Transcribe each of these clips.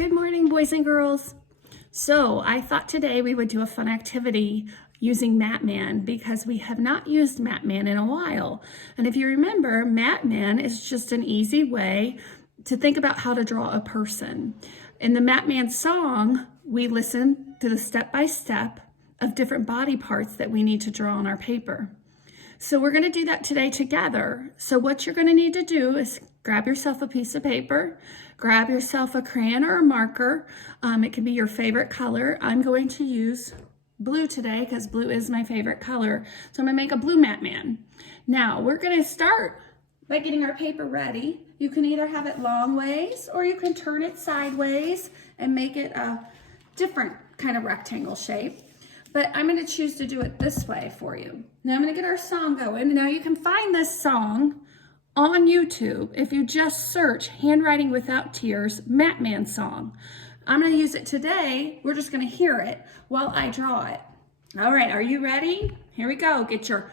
Good morning, boys and girls. So I thought today we would do a fun activity using Matman because we have not used Matman in a while. And if you remember, Matman is just an easy way to think about how to draw a person. In the Matman song, we listen to the step-by-step of different body parts that we need to draw on our paper. So we're going to do that today together. So what you're going to need to do is grab yourself a piece of paper, grab yourself a crayon or a marker. It can be your favorite color. I'm going to use blue today because blue is my favorite color. So I'm going to make a blue Matman. Now we're going to start by getting our paper ready. You can either have it long ways or you can turn it sideways and make it a different kind of rectangle shape. But I'm going to choose to do it this way for you. Now I'm going to get our song going. Now you can find this song on YouTube if you just search Handwriting Without Tears Matman song. I'm going to use it today. We're just going to hear it while I draw it. All right, are you ready? Here we go. Get your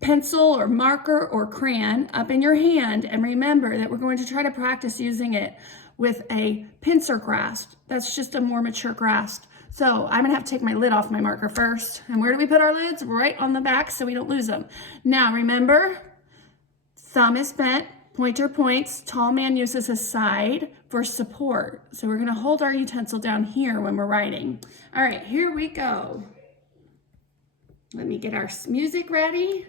pencil or marker or crayon up in your hand, and remember that we're going to try to practice using it with a pincer grasp. That's just a more mature grasp. So I'm gonna have to take my lid off my marker first. And where do we put our lids? Right on the back so we don't lose them. Now remember, thumb is bent, pointer points, tall man uses his side for support. So we're gonna hold our utensil down here when we're writing. All right, here we go. Let me get our music ready.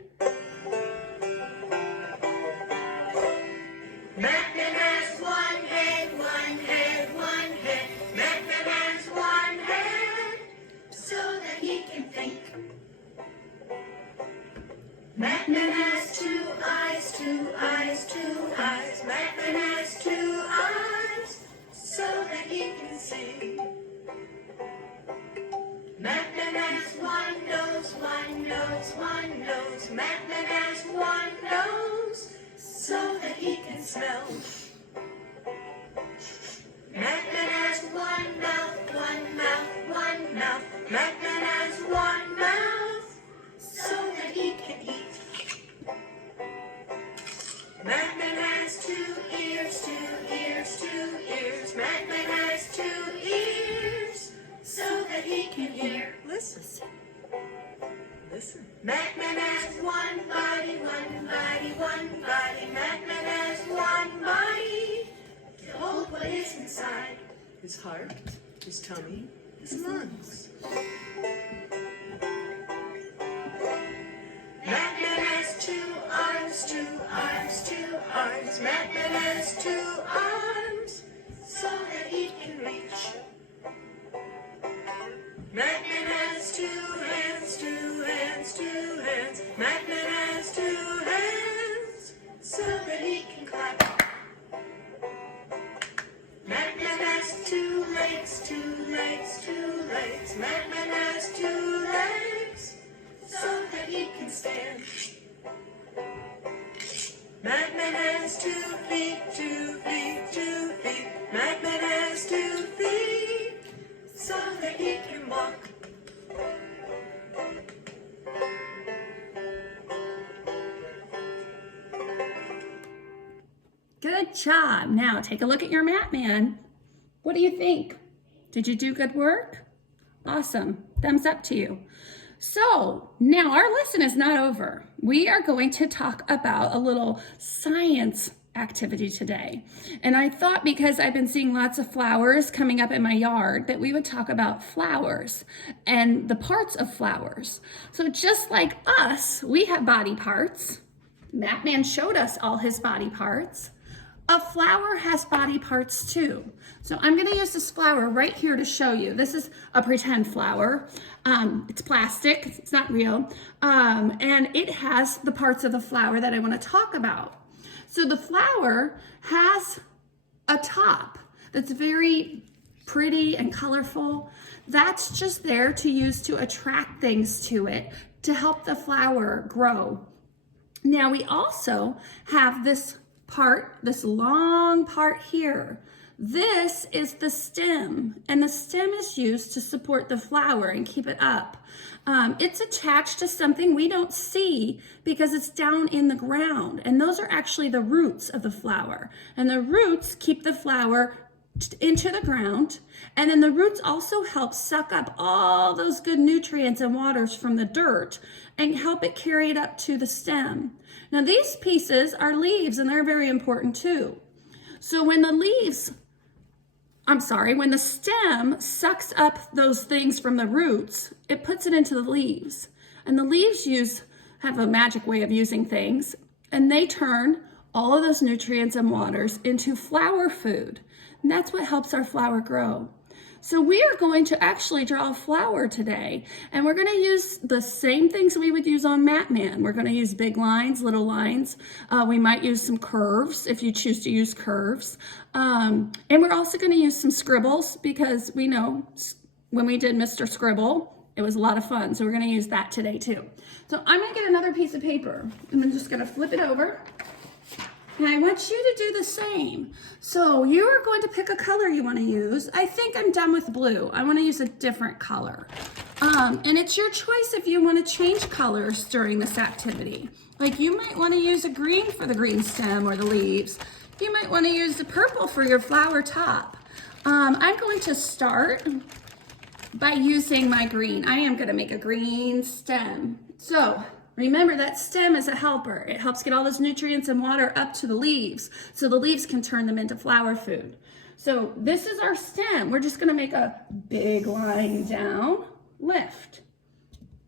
Matman has one head, one head, one head. Matman has one head so that he can think. Matman has two eyes, two eyes, two eyes. Matman has two eyes so that he can see. Matman has one nose, one nose, one nose. Matman has one nose so that he can smell. Matman has one mouth, one mouth, one mouth. Matman has one mouth so that he can eat. Matman has two ears, two ears, two ears. Matman has two ears so that he can hear. Listen. Listen. Matman has one body, one body, one body. Matman has one body to hold what is inside. His heart, his tummy, his lungs. Matman has two arms, two arms, two arms. Matman has two arms so that he can reach. Matman has two hands, two hands, two hands. Matman has two hands so that he can clap. Matman has two legs, two legs, two legs. Matman has two legs so that he can stand. Matman has 2 feet, 2 feet, 2 feet. Matman has 2 feet so that he can walk. Good job. Now take a look at your Matman. What do you think? Did you do good work? Awesome. Thumbs up to you. So now our lesson is not over. We are going to talk about a little science activity today. And I thought because I've been seeing lots of flowers coming up in my yard that we would talk about flowers and the parts of flowers. So just like us, we have body parts. Matman showed us all his body parts. A flower has body parts too. So I'm going to use this flower right here to show you. This is a pretend flower. It's plastic, it's not real. And it has the parts of the flower that I want to talk about. So the flower has a top that's very pretty and colorful. That's just there to use to attract things to it, to help the flower grow. Now we also have this part, this long part here. This is the stem, and the stem is used to support the flower and keep it up. It's attached to something we don't see because it's down in the ground, and those are actually the roots of the flower. And the roots keep the flower into the ground. And then the roots also help suck up all those good nutrients and waters from the dirt and help it carry it up to the stem. Now these pieces are leaves, and they're very important too. So when the stem sucks up those things from the roots, it puts it into the leaves. And the leaves have a magic way of using things, and they turn all of those nutrients and waters into flower food. And that's what helps our flower grow. So we are going to actually draw a flower today, and we're going to use the same things we would use on Matman. We're going to use big lines, little lines. We might use some curves if you choose to use curves. And we're also going to use some scribbles, because we know when we did Mr. Scribble, it was a lot of fun. So we're going to use that today too. So I'm going to get another piece of paper, and I'm just going to flip it over. And I want you to do the same. So you are going to pick a color you want to use. I think I'm done with blue. I want to use a different color. And it's your choice if you want to change colors during this activity. Like you might want to use a green for the green stem or the leaves. You might want to use the purple for your flower top. I'm going to start by using my green. I am going to make a green stem. So remember that stem is a helper. It helps get all those nutrients and water up to the leaves so the leaves can turn them into flower food. So this is our stem. We're just going to make a big line down, lift.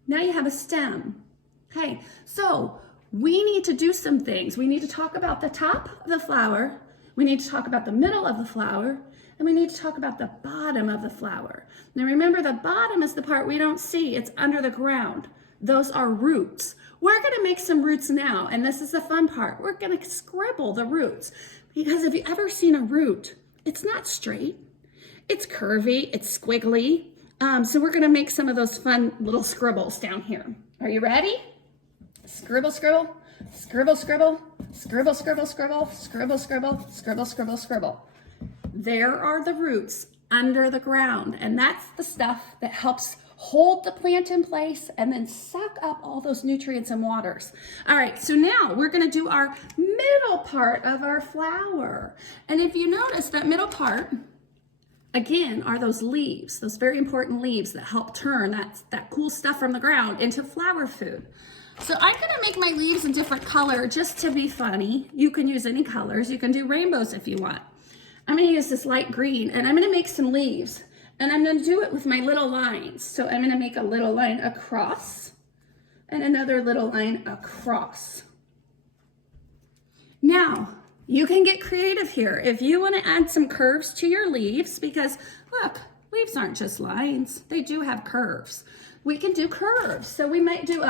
Now you have a stem. Okay, so we need to do some things. We need to talk about the top of the flower. We need to talk about the middle of the flower. And we need to talk about the bottom of the flower. Now remember, the bottom is the part we don't see. It's under the ground. Those are roots. We're going to make some roots now, and this is the fun part. We're going to scribble the roots, because if you've ever seen a root, it's not straight. It's curvy, it's squiggly. So we're going to make some of those fun little scribbles down here. Are you ready? Scribble, scribble, scribble, scribble, scribble, scribble, scribble, scribble, scribble, scribble, scribble, scribble. There are the roots under the ground, and that's the stuff that helps hold the plant in place and then suck up all those nutrients and waters. All right, so now we're going to do our middle part of our flower. And if you notice, that middle part, again, are those leaves, those very important leaves that help turn that cool stuff from the ground into flower food. So I'm going to make my leaves a different color just to be funny. You can use any colors. You can do rainbows if you want. I'm going to use this light green, and I'm going to make some leaves. And I'm going to do it with my little lines. So I'm going to make a little line across and another little line across. Now, you can get creative here. If you want to add some curves to your leaves, because look, leaves aren't just lines. They do have curves. We can do curves. So we might do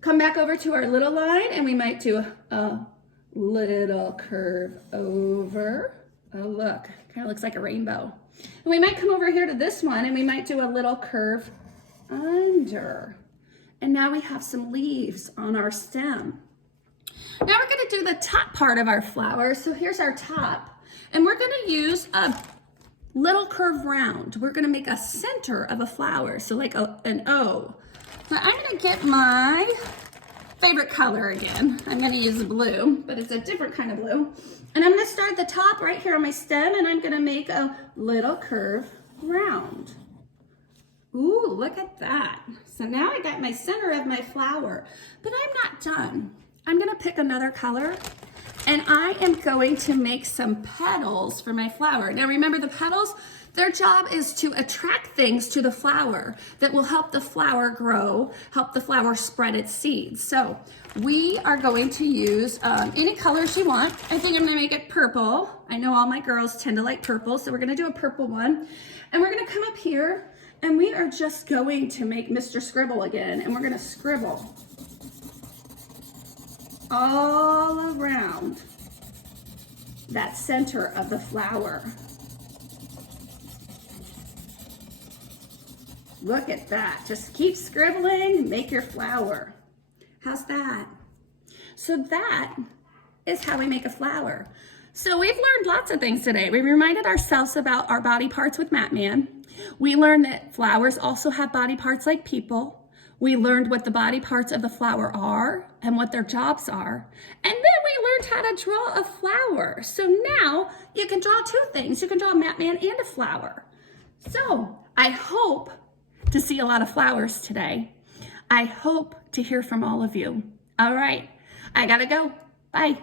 come back over to our little line, and we might do a little curve over. Oh, look, kind of looks like a rainbow. And we might come over here to this one, and we might do a little curve under. And now we have some leaves on our stem. Now we're going to do the top part of our flower. So here's our top, and we're going to use a little curve round. We're going to make a center of a flower, so like an O. So I'm going to get my favorite color again. I'm going to use blue, but it's a different kind of blue. And I'm going to start at the top right here on my stem, and I'm going to make a little curve round. Ooh, look at that. So now I got my center of my flower, but I'm not done. I'm going to pick another color, and I am going to make some petals for my flower. Now remember, the petals, their job is to attract things to the flower that will help the flower grow, help the flower spread its seeds. So we are going to use any colors you want. I think I'm going to make it purple. I know all my girls tend to like purple, so we're going to do a purple one. And we're going to come up here, and we are just going to make Mr. Scribble again, and we're going to scribble all around that center of the flower. Look at that. Just keep scribbling and make your flower. How's that? So that is how we make a flower. So we've learned lots of things today. We reminded ourselves about our body parts with Matman. We learned that flowers also have body parts like people. We learned what the body parts of the flower are and what their jobs are. And then we learned how to draw a flower. So now you can draw two things. You can draw a mat man and a flower. So I hope to see a lot of flowers today. I hope to hear from all of you. All right, I gotta go. Bye.